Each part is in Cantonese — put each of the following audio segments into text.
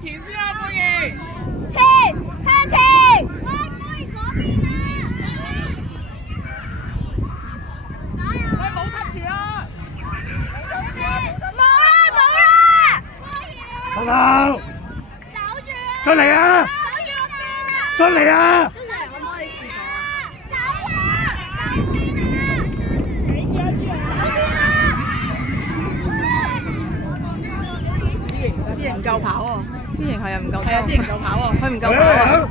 前先啦，貝兒。前向前。喂，貝兒嗰邊啊！喂，冇 touch 啊！冇啦！等等，守住啊！出嚟啊！守住個邊啊！出嚟啊！守啊！守邊啊！知型唔夠跑喎，知型係啊唔夠，係啊知型唔夠跑喎，佢唔夠跑啊！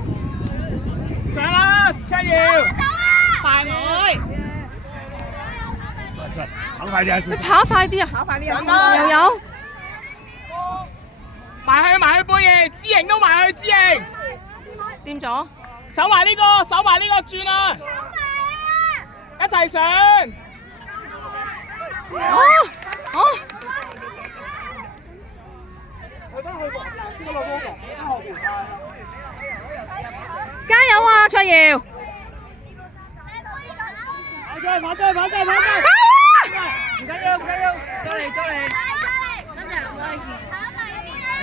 上啦，出耀！快妹，跑快啲啊！你跑快啲啊！跑快啲啊！又有埋去貝兒，知型都埋去知型。掂咗，守埋呢個轉啊！一齊上！好，加油啊，卓瑤！跑追！唔緊要，再嚟！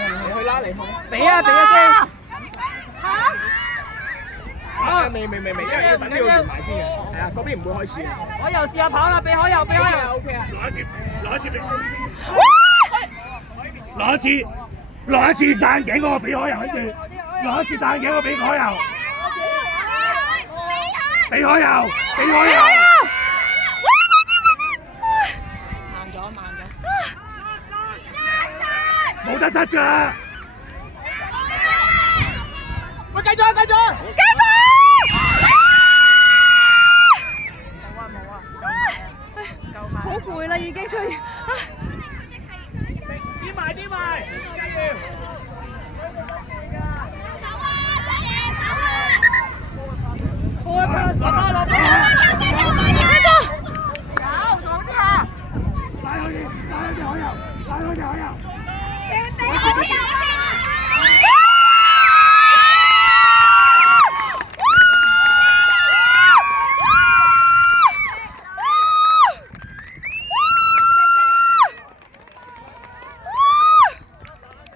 你去拉嚟好。俾啊先。未，因為要等呢個完埋先嘅。係啊，嗰邊唔會開始。我又試下跑啦，俾可遊。OK 啊。攞一次戴眼鏡嗰個俾可遊，跟住攞一次戴眼鏡嗰個俾可遊。俾可遊。慢咗。冇得塞㗎。喂，繼續！好攰啦，已經出現。啲埋，加油！守啊！出嘢！守啊！落波！拉開啲可遊。俾可遊啊！